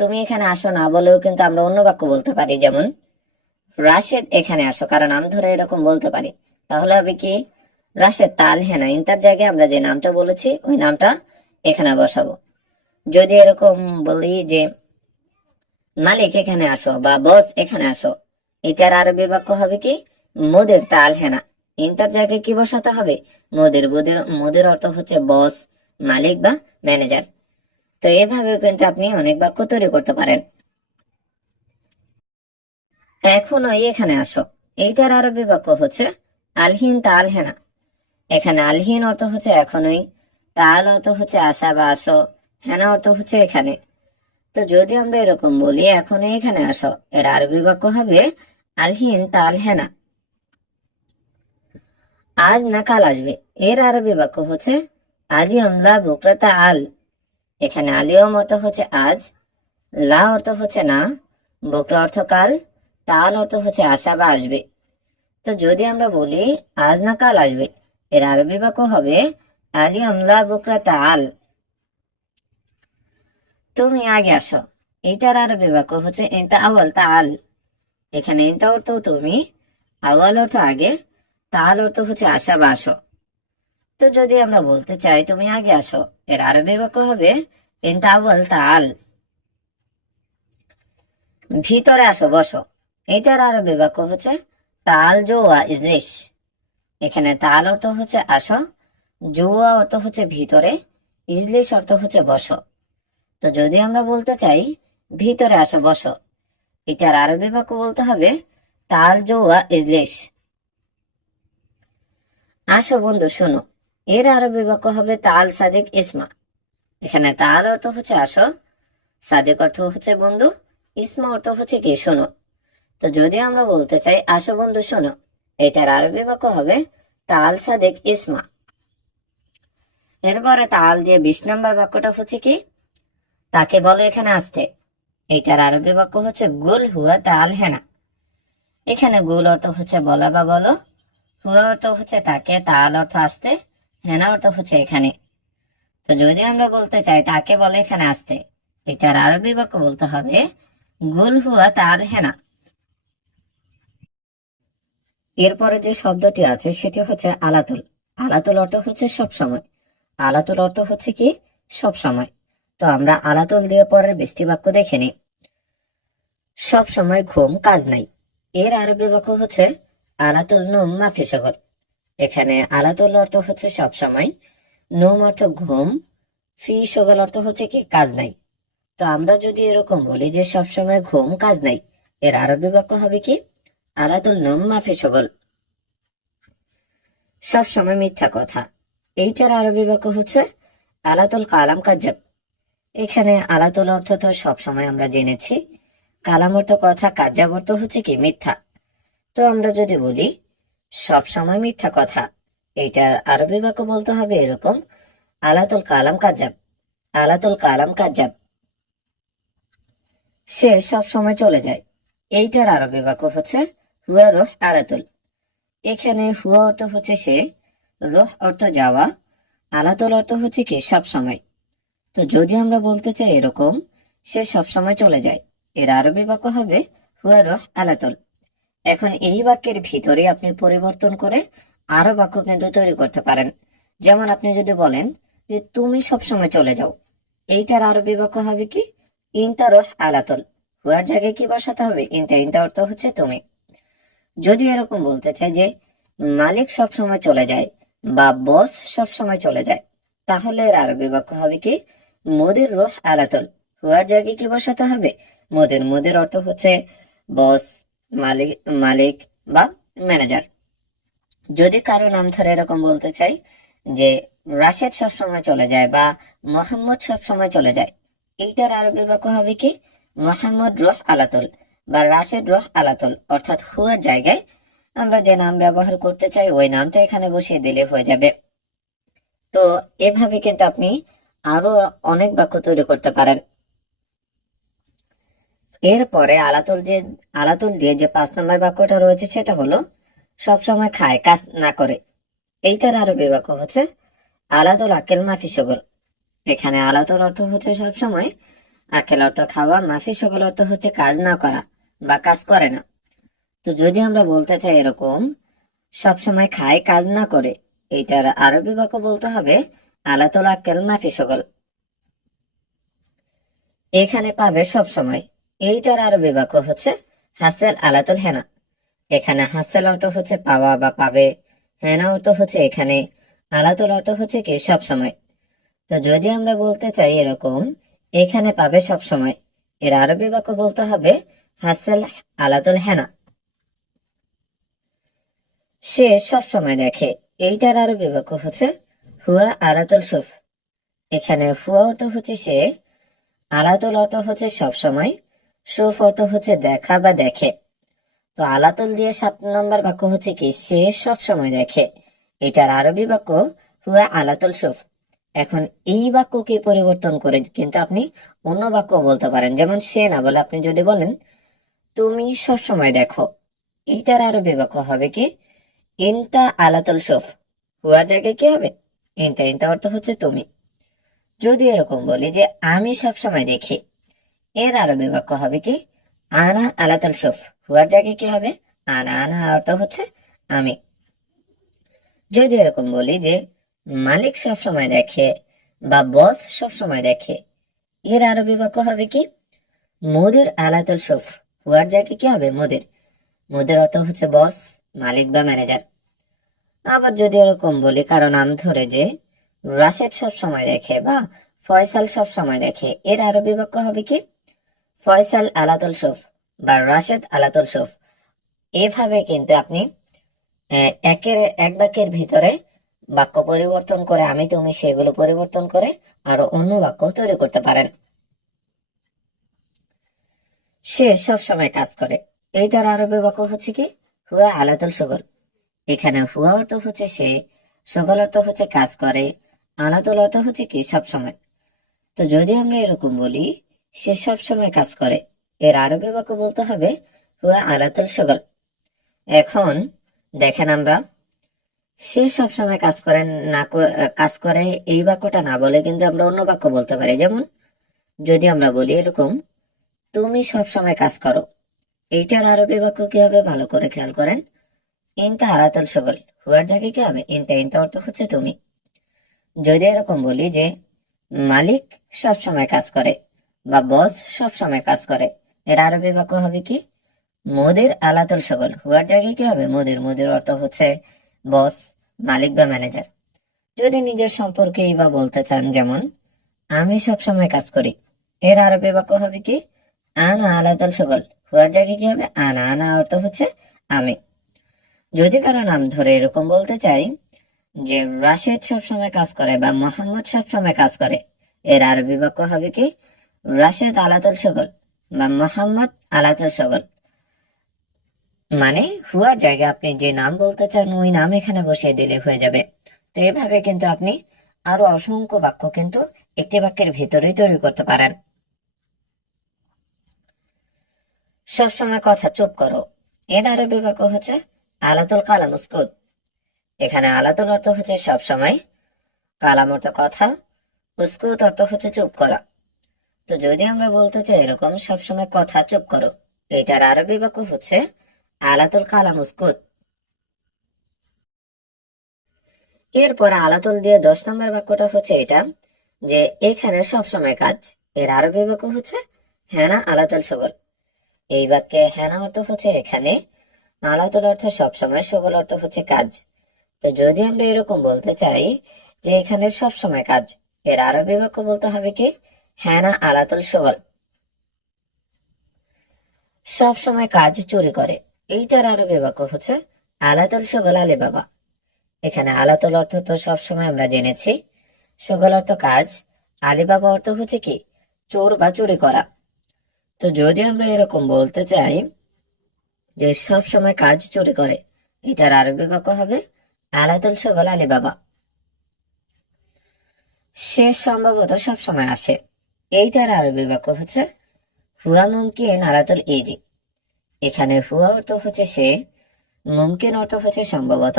তুমি এখানে আসো না বলেও কিন্তু আমরা অন্য বাক্য বলতে পারি, যেমন রাশেদ এখানে আসো, কারণ নাম ধরে এরকম বলতে পারি। তাহলে হবে কি? রাশেদ তাল হেনা, ইন্তার জায়গায় আমরা যে নামটা বলেছি ওই নামটা এখানে বসাবো। যদি এরকম বলি যে মালিক এখানে আসো বা বস এখানে আসো, এটার আরবি বাক্য হবে কি? মুদির তাল হেনা। ইন্তার জায়গায় কি বসাতে হবে? মুদির। মুদির মুদির অর্থ হচ্ছে বস, মালিক বা ম্যানেজার। তো এভাবেও কিন্তু আপনি অনেক বাক্য তৈরি করতে পারেন। এখনো এখানে আসো, এইটার আরবি বাক্য হচ্ছে আলহিন তাল হেনা। এখানে আলহিন অর্থ হচ্ছে এখনই, তাল অর্থ হচ্ছে আসা বা আসো, হেনা অর্থ হচ্ছে এখানে। তো যদি আমরা এরকম বলি এখনই এখানে আসো, এর আরবি বাক্য হবে আলহিন তাল হেনা। আজ না কাল আসবে, এর আরবি বাক্য হচ্ছে আলিয়ম লা বুকরাতা আল। এখানে আলিয়ম অর্থ হচ্ছে আজ, লা অর্থ হচ্ছে না, বুকরা অর্থ কাল, তাল অর্থ হচ্ছে আসা বা আসবে। তো যদি আমরা বলি আজ না কাল আসবে, এর আরবি বাক্য হবে আলিয়ম লা বুকরাতা আল। তুমি আগে আসো, এটার আরবি বাক্য হচ্ছে ইনতা আওয়াল তাল। এখানে ইনতা অর্থ তুমি, আওয়াল অর্থ আগে, তাল অর্থ হচ্ছে আসা বা আসো। তো যদি আমরা বলতে চাই তুমি আগে আসো, এর আরবি বাক্য হবে ইনতা আওয়াল তাল। ভিতরে আসো বসো, এটার আরবি বাক্য হচ্ছে তাল জোয়া ইজলিশ। এখানে তাল অর্থ হচ্ছে আসো, জোয়া অর্থ হচ্ছে ভিতরে, ইজলিশ অর্থ হচ্ছে বসো। তো যদি আমরা বলতে চাই ভিতরে আসো বসো, এটার আরবি বাক্য বলতে হবে তাল জোয়া ইজলিশ। আসো বন্ধু শোনো, এর আরবি বাক্য হবে তাল সাদিক ইসমা। এখানে তাল অর্থ হচ্ছে আসো, সাদিক অর্থ হচ্ছে বন্ধু, ইসমা অর্থ হচ্ছে কি? শোনো। তো যদি আমরা বলতে চাই আসো বন্ধু শোনো, এটার আরবি বাক্য হবে তাল সাদিক ইসমা। এরপরে তাল দিয়ে 20 নম্বর বাক্যটা হচ্ছে কি? তাকে বলো এখানে আসতে। এটার আরবি বাক্য হচ্ছে গুল হুয়া তাল হেনা। এখানে গুল অর্থ হচ্ছে বলা বা বলো, হুয়া অর্থ হচ্ছে তাকে, তাল অর্থ আসতে, হেনা অর্থ হচ্ছে এখানে। তো যদি আমরা বলতে চাই তাকে বলে এখানে আসতে, এটার আরবি বাক্য বলতে হবে গুল হুয়া তাল হেনা। এরপরে যে শব্দটি আছে সেটি হচ্ছে আলাতুল। আলাতুল অর্থ হচ্ছে সব সময়। আলাতুল অর্থ হচ্ছে কি? সব সময়। তো আমরা আলাতুল দিয়ে পরের 20টি বাক্য দেখে নিই। সব সময় ঘুম কাজ নাই, এর আরবি বাক্য হচ্ছে আলাতুল নুম মাফি শগল। এখানে আলাতুল অর্থ হচ্ছে সব সময়, নুম অর্থ ঘুম, ফি শগল অর্থ হচ্ছে কি? কাজ নাই। তো আমরা যদি এরকম বলি যে সব সময় ঘুম কাজ নাই, এর আরবি বাক্য হবে কি? আলাতুল নুম মাফি শগল। সব সময় মিথ্যা কথা, এইটার আরবি বাক্য হচ্ছে আলাতুল কালাম কাজ্জাব। এখানে আলাতুল অর্থ তো সবসময় আমরা জেনেছি, কালাম অর্থ কথা, কাজ্জাব অর্থ হচ্ছে কি মিথ্যা। তো আমরা যদি বলি সবসময় মিথ্যা কথা, এইটার আরবি বাক্য বলতে হবে এরকম, আলাতুল কালাম কাজ্জাব। আলাতুল কালাম কাজ্জাব, সে সব সময় চলে যায়। এইটার আরবি বাক্য হচ্ছে হুয়া রুহ আলাতুল। এখানে হুয়া অর্থ হচ্ছে সে, রুহ অর্থ যাওয়া, আলাতুল অর্থ হচ্ছে কি সব সময়। তো যদি আমরা বলতে চাই এরকম, সে সব সময় চলে যায়, এর আরবি বাক্য হবে হুয়া রুহ আলাতুল। এখন এই বাক্যের ভিতরে আপনি পরিবর্তন করে আরো বাক্য কিন্তু তৈরি করতে পারেন। যেমন আপনি যদি বলেন যে তুমি সব সময় চলে যাও, এইটার আরবি বাক্য হবে কি ইনতা রুহ আলাতুল। হুয়ার জায়গায় কি বসাতে হবে? ইনতা। ইনতা অর্থ হচ্ছে তুমি। যদি এরকম বলতে চাই যে মালিক সব সময় চলে যায় বা বস সব সময় চলে যায়, তাহলে এর আরবি বাক্য হবে কি মুদির রুহ আলাতুল। হুয়ার জায়গায় কি বসাতে হবে? মুদির। মুদির অর্থ হচ্ছে বস, মালিক, মালিক বা ম্যানেজার। যদি কারো নাম ধরে এরকম বলতে চাই যে রাশেদ সব সময় চলে যায় বা মোহাম্মদ সব সময় চলে যায়, এইটার আরবি বাক্য হবে কি মোহাম্মদ রুহ আলাতুল বা রাশেদ রুহ আলাতুল। অর্থাৎ হুয়ার জায়গায় আমরা যে নাম ব্যবহার করতে চাই ওই নামটা এখানে বসিয়ে দিলে হয়ে যাবে। তো এভাবে কিন্তু আপনি আরো অনেক বাক্য তৈরি করতে পারেন। এরপরে আলাতুল দিয়ে যে 5 নম্বর বাক্যটা রয়েছে সেটা হলো সব সময় খায় কাজ না করে। এইটার আরবি বাক্য হচ্ছে আলাতুল আকেল মাফি সগল। এখানে আলাতুল অর্থ হচ্ছে সব সময়, আকেল অর্থ খাওয়া, মাফি সগল অর্থ হচ্ছে কাজ না করা বা কাজ করে না। তো যদি আমরা বলতে চাই এরকম সব সময় খায় কাজ না করে, এইটার আরবি বাক্য বলতে হবে আলাতুল আকেল মাফি সগল। এখানে পাবে সব সময়, এইটার আরবি বাক্য হচ্ছে হাসেল আলাতুল হেনা। এখানে হাসেল অর্থ হচ্ছে পাওয়া বা পাবে, হেনা অর্থ হচ্ছে এখানে, আলাতুল অর্থ হচ্ছে কি সব সময়। তো যদি আমরা বলতে চাই এরকম এখানে পাবে সব সময়, এর আরবি বাক্য বলতে হবে হাসেল আলাতুল হেনা। সে সব সময় দেখে, এইটার আরবি বাক্য হচ্ছে হুয়া আলাতুল সুফ। এখানে হুয়া অর্থ হচ্ছে সে, আলাতুল অর্থ হচ্ছে সব সময়, সুফ অর্থ হচ্ছে দেখা বা দেখে। তো আলাতুল দিয়ে 7 নম্বর বাক্য হচ্ছে কি সে সব সময় দেখে, এটার আরবি বাক্য হুয়া আলাতুল সুফ। এখন এই বাক্যকে পরিবর্তন করে কিন্তু আপনি অন্য বাক্য বলতে পারেন। যেমন সে না বলে আপনি যদি বলেন তুমি সব সময় দেখো, এইটার আরবি বাক্য হবে কি ইনতা আলাতুল সুফ। হুয়ার জায়গায় কি হবে? ইনতা। ইনতা অর্থ হচ্ছে তুমি। যদি এরকম বলি যে আমি সব সময় দেখি, এর আরবি বাক্য হবে কি আনা আলাতুল সুফ। হুয়ার জায়গায় কি হবে? আনা। আনা অর্থ হচ্ছে আমি। যদি এরকম বলি যে মালিক সব সময় দেখে বা বস সব সময় দেখে, এর আরবি বাক্য হবে কি মুদির আলাতুল সুফ। হুয়ার জায়গায় কি হবে? মুদির। মুদির অর্থ হচ্ছে বস, মালিক বা ম্যানেজার। আবার যদি এরকম বলি কারো নাম ধরে যে রাশেদ সব সময় দেখে বা ফয়সাল সব সময় দেখে, এর আরবি বাক্য হবে কি ফয়সাল আলাতুল সুফ বা রাশেদ আলাতুল সুফ। এভাবে কিন্তু আপনি এক বাক্যের ভিতরে বাক্য পরিবর্তন করে আমি তুমি সেগুলো পরিবর্তন করে আরো অন্য বাক্য তৈরি করতে পারেন। সে সব সময় কাজ করে, এইটার আরবি বাক্য হচ্ছে কি হুয়া আলাতুল সুগল। এখানে হুয়া অর্থ হচ্ছে সে, সুগল অর্থ হচ্ছে কাজ করে, আলাতুল অর্থ হচ্ছে কি সব সময়। তো যদি আমরা এরকম বলি সে সব সময় কাজ করে, এর আরবি বাক্য বলতে হবে হুয়া আলাতুল সুগল। এখন দেখেন আমরা সে সবসময় কাজ করে না কাজ করে এই বাক্যটা না বলে কিন্তু আমরা অন্য বাক্য বলতে পারি। যেমন যদি আমরা বলি এরকম তুমি সব সময় কাজ করো, এইটার আরবি বাক্য কি হবে ভালো করে খেয়াল করেন ইনতা আলাতুল সুগল। হুয়ার জায়গায় কি হবে? ইনতা। ইনতা অর্থ হচ্ছে তুমি। যদি এরকম বলি যে মালিক সব সময় কাজ করে বা বস সব সময় কাজ করে, এর আরবি বাক্য হবে কি মুদির আলাতুল সুগল। হুয়ার জায়গায় কি হবে? মুদির। মুদির অর্থ হচ্ছে বস, মালিক বা ম্যানেজার। যদি নিজের সম্পর্কেই বা বলতে চান যেমন আমি সব সময় কাজ করি, এর আরবি বাক্য হবে কি আনা আলাতুল সুগল। হুয়ার জায়গায় কি হবে? আনা। আনা অর্থ হচ্ছে আমি। যদি কারো নাম ধরে এরকম বলতে চাই যে রাশেদ সব সময় কাজ করে বা মোহাম্মদ সব সময় কাজ করে, এর আরবি বাক্য হবে কি রাশেদ আলাতুল সগল বা মোহাম্মদ আলাতুল সগল। মানে হুয়ার জায়গায় আপনি যে নাম বলতে চান ওই নাম এখানে বসিয়ে দিলে হয়ে যাবে। তো এভাবে কিন্তু আপনি আরো অসংখ্য বাক্য কিন্তু একটি বাক্যের ভিতরেই তৈরি করতে পারেন। সবসময় কথা চুপ করো, এর আরবি বাক্য হচ্ছে আলাতুল কালাম উসকুত। এখানে আলাতুল অর্থ হচ্ছে সবসময়, কালাম অর্থ কথা, উসকুত অর্থ হচ্ছে চুপ করা। তো যদি আমরা বলতে চাই এরকম সবসময় কথা চুপ করো, এটার আরবি বাক্য হচ্ছে আলাতুল কালাম উসকুত। এরপর আলাতুল দিয়ে 10 নম্বর বাক্যটা হচ্ছে এটা যে এখানে সবসময় কাজ, এর আরবি বাক্য হচ্ছে হেনা আলাতুল সগল। এই বাক্যে হেনা অর্থ হচ্ছে এখানে, আলাতুল অর্থ সবসময়, সগল অর্থ হচ্ছে কাজ। তো যদি আমরা এরকম বলতে চাই যে এখানে সবসময় কাজ, এর আরবি বাক্য বলতে হবে কি হেনা আলাতুল সগল। সব সময় কাজ চুরি করে, এইটার আরবি বাক্য হচ্ছে আলাতুল সগল আলী বাবা। এখানে আলাতুল অর্থ তো সবসময় আমরা জেনেছি, সগল অর্থ কাজ, আলী বাবা অর্থ হচ্ছে কি চোর বা চুরি করা। তো যদি আমরা এরকম বলতে চাই যে সব সময় কাজ চুরি করে, এটার আরবি বাক্য হবে আলাতুল সগল আলী বাবা। সে সম্ভবত সব সময় আসে, এইটার আরবি বাক্য হচ্ছে হুয়া মুমকিন আলাতুল ইজি। এখানে হুয়া অর্থ হচ্ছে সে, মুমকিন অর্থ হচ্ছে সম্ভবত,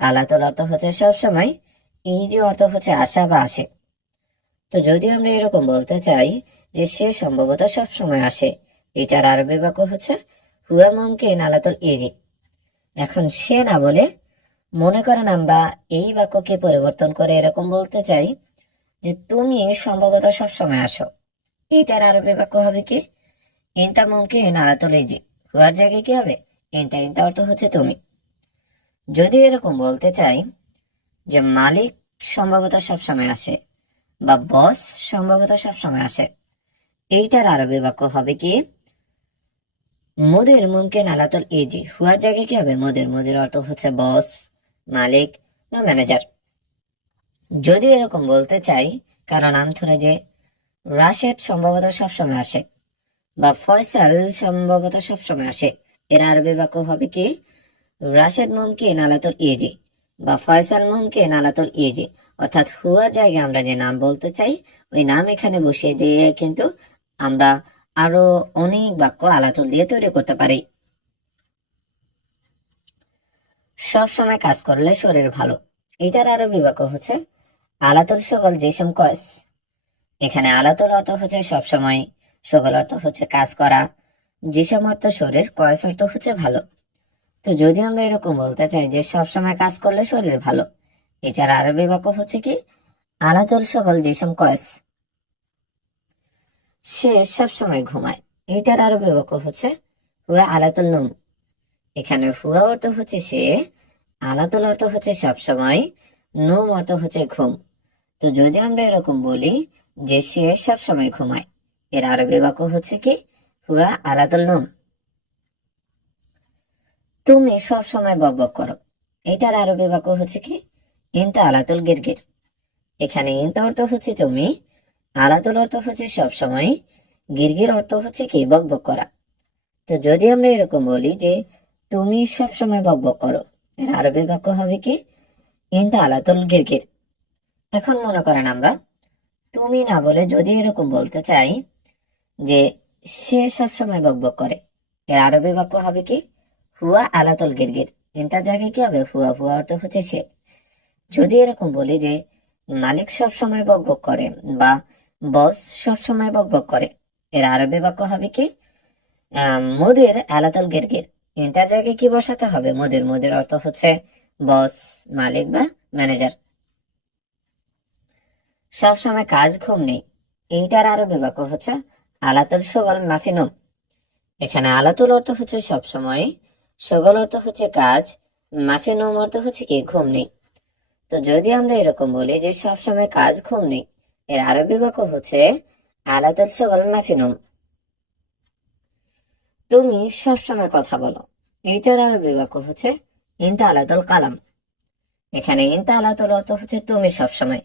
আলাতুল অর্থ হচ্ছে সবসময়, ইজি অর্থ হচ্ছে আসা বা আসে। তো যদি আমরা এরকম বলতে চাই যে সে সম্ভবত সবসময় আসে, এটার আরবি বাক্য হচ্ছে হুয়া মুমকিন আলাতুল ইজি। এখন সে না বলে মনে করেন আমরা এই বাক্যকে পরিবর্তন করে এরকম বলতে চাই যে তুমি সম্ভবত সবসময় আসো, এটার আরবি বাক্য হবে কি ইনতা মুমকিন আলাতুল ইজি। হুয়ার জায়গায় কি হবে ইনতা, ইনতা অর্থ হচ্ছে তুমি। যদি এরকম বলতে চাই যে মালিক সম্ভবত সবসময় আসে বা বস সম্ভবত সবসময় আসে, এইটার আরবি বাক্য হবে কি মুদির মুমকিন আলাতুল ইজি। হুয়ার জায়গায় কি হবে মুদির, মুদির অর্থ হচ্ছে বস, মালিক বা ম্যানেজার। যদি এরকম বলতে চাই কারণ নাম ধরে যে রাশেদ সম্ভবত সবসময় আসে বা ফয়সাল সম্ভবত সবসময় আসে, এর আরবি বাক্য হবে কি রাশেদ মুমকিন আলাতুল ইজি বা ফয়সাল মুমকিন আলাতুল ইজি। অর্থাৎ হুয়ার জায়গায় আমরা যে নাম বলতে চাই ওই নাম এখানে বসিয়ে দিয়ে কিন্তু আমরা আরো অনেক বাক্য আলাতুল দিয়ে তৈরি করতে পারি। সব সময় কাজ করলে শরীর ভালো, এটার আরবি বাক্য হচ্ছে আলাতুল সগল জিসম কয়েস। এখানে আলাতুল অর্থ হচ্ছে সবসময়, সগল অর্থ হচ্ছে কাজ করা, জিসম অর্থ শরীর, কয়েস অর্থ হচ্ছে ভালো। তো যদি আমরা এরকম বলতে চাই যে সব সময় কাজ করলে শরীর ভালো, এটার আরবি বাক্য হচ্ছে কি আলাতুল সগল জিসম কয়েস। সে সব সময় ঘুমায়, এটার আরবি বাক্য হচ্ছে হুয়া আলাতুল নুম। এখানে হুয়া অর্থ হচ্ছে সে, আলাতুল অর্থ হচ্ছে সব সময়, নুম অর্থ হচ্ছে ঘুম। তো যদি আমরা এরকম বলি যে সে সব সময় ঘুমায়, এর আরবি বাক্য হচ্ছে কি হুয়া আলাতুল নুম। তুমি সব সময় বকবক করো, এটার আরবি বাক্য হচ্ছে কি ইনতা আলাতুল গিরগির। এখানে ইনতা অর্থ হচ্ছে তুমি, আলাতুল অর্থ হচ্ছে সব সময়, গিরগির অর্থ হচ্ছে কি বকবক করা। তো যদি আমরা এরকম বলি যে তুমি সব সময় বকবক করো, এর আরবি বাক্য হবে কি ইনতা আলাতুল গিরগির। এখন মনে করেন আমরা তুমি না বলে যদি এরকম বলতে চাই যে সে সব সময় বকবক করে, এর আরবি বাক্য হবে কি হুয়া আলাতুল গিরগির। ইনতার জায়গায় কি হবে হুয়া, হুয়া অর্থ হচ্ছে সে। যদি এরকম বলি যে মালিক সব সময় বকবক করে বা বস সব সময় বকবক করে, এর আরবি বাক্য হবে কি মুদির আলাতুল গিরগির। ইনতার জায়গায় কি বসাতে হবে মুদির, মুদির অর্থ হচ্ছে বস, মালিক বা ম্যানেজার। সব সময় কাজ ঘুম নেই, এইটার আরবি বাক্য হচ্ছে আলাতুল সগল মাফিনুম। এখানে আলাতুল অর্থ হচ্ছে সব সময়, সগল অর্থ হচ্ছে কাজ, মাফিনুম অর্থ হচ্ছে কি ঘুম নেই। তো যদি আমরা এরকম বলি যে সব সময় কাজ ঘুম নেই, এর আরবি বাক্য হচ্ছে আলাতুল সগল মাফিনুম। তুমি সব সময় কথা বলো, এইটার আরবি বাক্য হচ্ছে ইনতা আলাতুল কালাম। এখানে ইনতা আলাতুল অর্থ হচ্ছে তুমি সব সময়,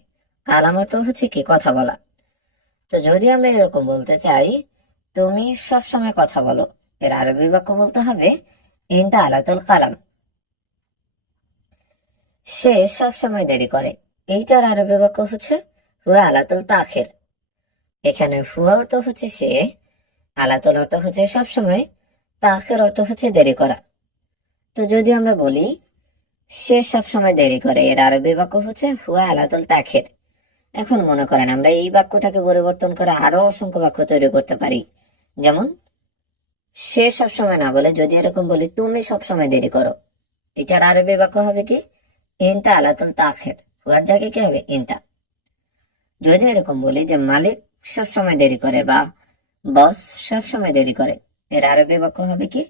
কালাম অর্থ হচ্ছে কি কথা বলা। তো যদি আমরা এরকম বলতে চাই তুমি সব সময় কথা বলো, এর আরবি বাক্য বলতে হবে ইনতা আলাতুল কালাম। সে সব সময় দেরি করে, এইটার আরবি বাক্য হচ্ছে হুয়া আলাতুল তাখির। এখানে হুয়া অর্থ হচ্ছে সে, আলাতুল অর্থ হচ্ছে সব সময়, তাখির অর্থ হচ্ছে দেরি করা। তো যদি আমরা বলি সে সব সময় দেরি করে, এর আরবি বাক্য হচ্ছে হুয়া আলাতুল তাখির। এখন মনে করেন আমরা এই বাক্যটাকে পরিবর্তন করে আরো অসংখ্য বাক্য তৈরি করতে পারি। যেমন সে সব সময় না বলে যদি এরকম বলি তুমি সব সময় দেরি করো, এটার আরবি বাক্য হবে কি ইনতা আলাতুল তাখির, হুয়ার জায়গায় কি হবে ইনতা। যদি এরকম বলি যে মালিক সব সময় দেরি করে বা বস সব সময় দেরি করে, এর আরবি বাক্য হবে কি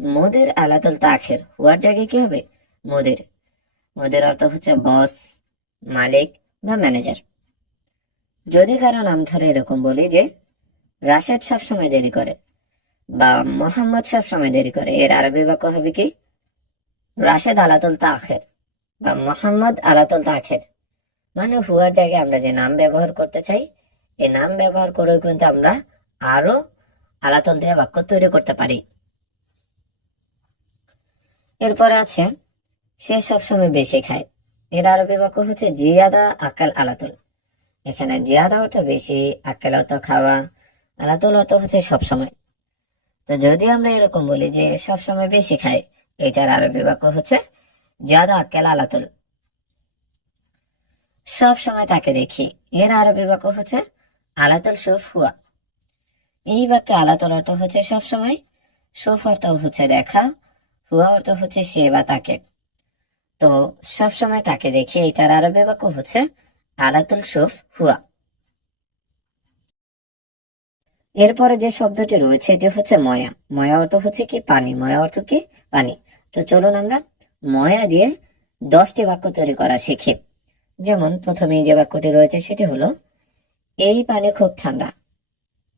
মুদির আলাতুল তাখির, হুয়ার জায়গায় কি হবে মুদির। মুদির অর্থ হচ্ছে বস, মালিক বা ম্যানেজার। যদি কারো নাম ধরে এরকম বলি যে রাশেদ সব সময় দেরি করে বা মোহাম্মদ সব সময় দেরি করে, এর আরবি বাক্য হবে কি রাশেদ আলাতুল তাখির বা মোহাম্মদ আলাতুল তাখির। মানে হুয়ার জায়গায় আমরা যে নাম ব্যবহার করতে চাই এই নাম ব্যবহার করেও কিন্তু আমরা আরো আলাতুল দিয়ে বাক্য তৈরি করতে পারি। এরপরে আছে সে সবসময় বেশি খায়, এর আরবি বাক্য হচ্ছে জিয়াদা আকাল আলাতুল। এখানে জিয়াদা অর্থ বেশি, আকাল অর্থ খাওয়া, আলাতুল অর্থ হচ্ছে সবসময়। তো যদি আমরা এরকম বলি যে সবসময় বেশি খায়, এটার আরবি বাক্য হচ্ছে জিয়াদা আকাল আলাতুল। সব সময় তাকে দেখি, এর আরবি বাক্য হচ্ছে আলাতুল শুফ হুয়া। এই বাক্যে আলাতুল অর্থ হচ্ছে সবসময়, শুফ অর্থ হচ্ছে দেখা, হুয়া অর্থ হচ্ছে সে বা তাকে। তো সবসময় তাকে দেখি, এটার আরবি বাক্য হচ্ছে আলাতুল শুফ হুয়া। এরপরে যে শব্দটি রয়েছে এটি হচ্ছে ময়া। ময়া অর্থ হচ্ছে কি পানি, ময়া অর্থ কি পানি। তো চলুন আমরা ময়া দিয়ে 10টি বাক্য তৈরি করা শিখি। যেমন প্রথমে যে বাক্যটি রয়েছে সেটি হলো এই পানি খুব ঠান্ডা,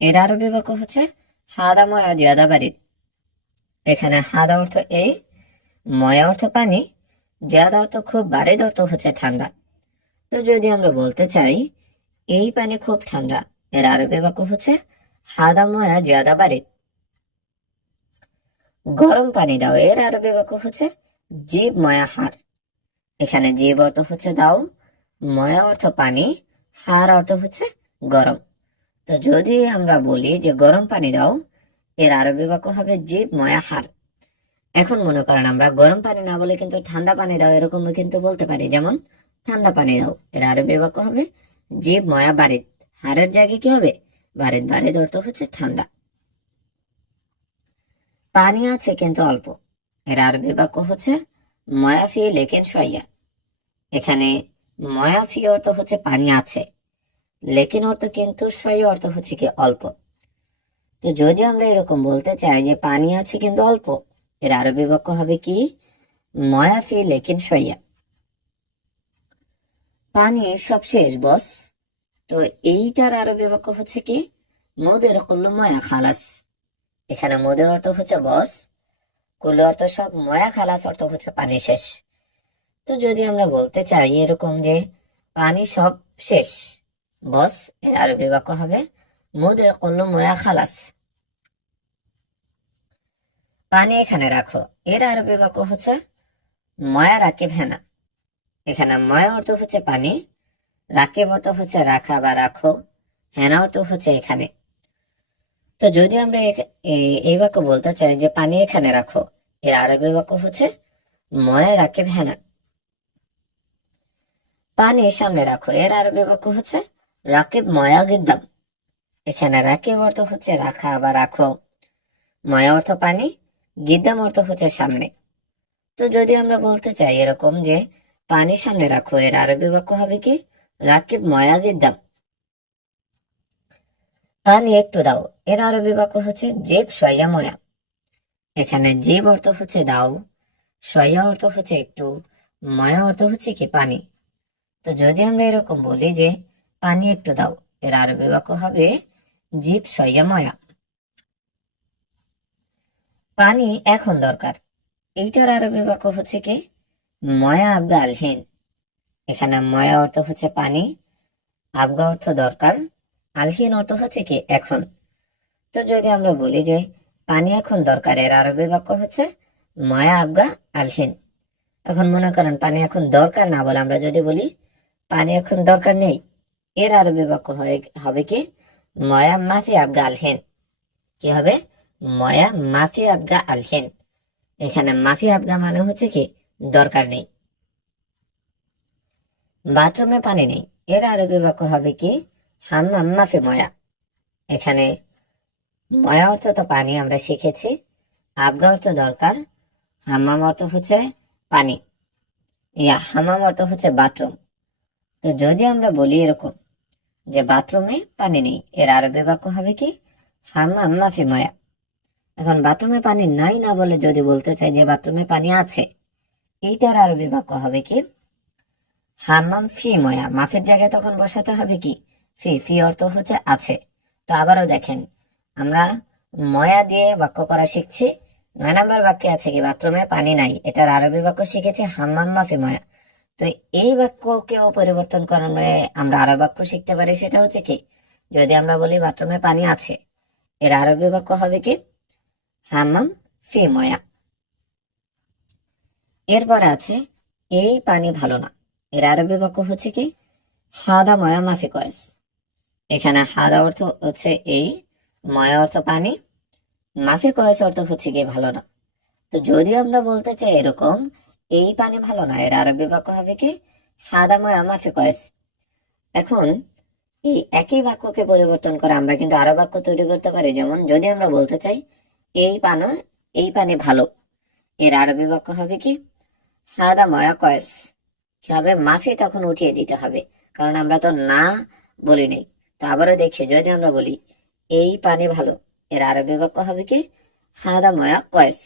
এর আরবি বাক্য হচ্ছে হাদা ময়া জিয়াদা বারিদ। এখানে হাদা অর্থ এই, ময়া অর্থ পানি, জিয়াদা অর্থ খুব, বারিদ অর্থ হচ্ছে ঠান্ডা। তো যদি আমরা বলতে চাই এই পানি খুব ঠান্ডা, এর আরবি বাক্য হচ্ছে হাদা ময়া জিয়াদা বারিদ। গরম পানি দাও, এর আরবি বাক্য হচ্ছে জিব ময়া হার। এখানে জিব অর্থ হচ্ছে দাও, ময়া অর্থ পানি, হার অর্থ হচ্ছে গরম। তো যদি আমরা বলি যে গরম পানি দাও, এর আরবি বাক্য হবে জিব ময়া হার। এখন মনে করেন আমরা গরম পানি না বলে কিন্তু ঠান্ডা পানি দাও এরকম কিন্তু বলতে পারি। যেমন ঠান্ডা পানি দাও, এর আরবি বাক্য হবে জিব ময়া বারিদ, হারের জায়গায় কি হবে বারিদ, বারিদ অর্থ হচ্ছে ঠান্ডা। পানি আছে কিন্তু অল্প, এর আরবি বাক্য হচ্ছে ময়াফি লেকিন সয়া। এখানে ময়াফি অর্থ হচ্ছে পানি আছে, লেকিন অর্থ কিন্তু, সয়া অর্থ হচ্ছে কি অল্প। তো যদি আমরা এরকম বলতে চাই যে পানি আছে কিন্তু অল্প, এর আরবি বাক্য হবে কি ময়াফি লেকিন সয়া। পানি সব শেষ বস, তো এইটার আরবি বাক্য হচ্ছে কি মুদের কুল্লু ময়া খালাস। এখানে মুদের অর্থ হচ্ছে বস, কুল্লু অর্থ সব, ময়া খালাস অর্থ হচ্ছে পানি শেষ। তো যদি আমরা বলতে চাই এরকম যে পানি সব শেষ বস, এর আরবি বাক্য হবে মুদের কুল্লু ময়া খালাস। পানি এখানে রাখো, এর আরবি বাক্য হচ্ছে ময়া রাকিব হেনা। এখানে ময়া অর্থ হচ্ছে পানি, রাকিব অর্থ হচ্ছে রাখা বা রাখো, হেনা অর্থ হচ্ছে এখানে। তো যদি আমরা এই বাক্য বলতে চাই যে পানি এখানে রাখো, এর আরবি বাক্য হচ্ছে ময়া রাকিব হেনা। পানি সামনে রাখো, এর আরবি বাক্য হচ্ছে রাকিব ময়া গিদ্দাম। এখানে রাকিব অর্থ হচ্ছে রাখা বা রাখো, ময়া অর্থ পানি, গিদ্দাম অর্থ হচ্ছে সামনে। তো যদি আমরা বলতে চাই এরকম যে পানি সামনে রাখো, এর আরবি বাক্য হবে কি রাকিব ময়া গিদ্দাম। পানি একটু দাও, এর আরবি বাক্য হচ্ছে জিব সয়া ময়া। এখানে জিব অর্থ হচ্ছে দাও, সয়া অর্থ হচ্ছে একটু, ময়া অর্থ হচ্ছে কি পানি। তো যদি আমরা এরকম বলি যে পানি একটু দাও, এর আরবি বাক্য হবে জিব সয়া ময়া। পানি এখন দরকার, এইটার আরবি বাক্য হচ্ছে কি ময়া আবগা আলহীন। এখানে ময়া অর্থ হচ্ছে পানি, আবগা অর্থ দরকার, আলহিন অর্থ হচ্ছে কি এখন। তো যদি আমরা বলি যে পানি এখন দরকার, এর আরবি বাক্য হচ্ছে ময়া আবগা আলহিন। এখন মনে করেন পানি এখন দরকার না বলে আমরা যদি বলি পানি এখন দরকার নেই, এর আরবি বাক্য হবে কি ময়া মাফি আবগা আলহিন। কি হবে? ময়া মাফি আবগা আলহিন। এখানে মাফি আবগা মানে হচ্ছে কি দরকার নেই। বাথরুমে পানি নেই, এর আরবি বাক্য হবে কি হাম্মাম মাফি ময়া। এখানে ময়া অর্থ তো পানি আমরা শিখেছি, আবগা অর্থ দরকার, হাম্মাম অর্থ হচ্ছে পানি, হাম্মাম অর্থ হচ্ছে বাথরুম। তো যদি আমরা বলি এরকম যে বাথরুমে পানি নেই, এর আরবি বাক্য হবে কি হাম্মাম মাফি ময়া। এখন বাথরুমে পানি নাই না বলে যদি বলতে চাই যে বাথরুমে পানি আছে, এইটার আরবি বাক্য হবে কি হাম্মাম ফি ময়া। মাফের জায়গায় তখন বসাতে হবে কি ফি। ফি অর্থ হচ্ছে আছে। তো আবারও দেখেন, আমরা ময়া দিয়ে বাক্য করা শিখছি। 9 নম্বর বাক্যে আছে কি বাথরুমে পানি নাই, এটার আরবি বাক্য শিখেছি হাম্মাম মাফি ময়া। তো এই বাক্যকেও পরিবর্তন করে আমরা আরো বাক্য শিখতে পারি, সেটা হচ্ছে কি যদি আমরা বলি বাথরুমে পানি আছে, এর আরবি বাক্য হবে কি হাম্মাম ফি ময়া। এরপরে আছে এই পানি ভালো না, এর আরবি বাক্য হচ্ছে কি হাদা ময়া মাফি কয়েস। এখানে হাদা অর্থ হচ্ছে এই, ময়া অর্থ পানি, মাফি কয়েস অর্থ হচ্ছে কি ভালো না। তো যদি আমরা বলতে চাই এরকম এই পানি ভালো না, এর আরবি বাক্য হবে কি হাদা ময়া মাফি কয়েস। এখন এই একই বাক্যকে পরিবর্তন করে আমরা কিন্তু আরো বাক্য তৈরি করতে পারি। যেমন যদি আমরা বলতে চাই এই পানি ভালো, এর আরবি বাক্য হবে কি হাদা ময়া কয়েস। কি হবে? মাফি তখন উঠিয়ে দিতে হবে, কারণ আমরা তো না বলি নাই। তো আবারও দেখি, যদি আমরা বলি এই পানি ভালো, এর আরবি বাক্য হবে কি হাদা ময়া কয়েস।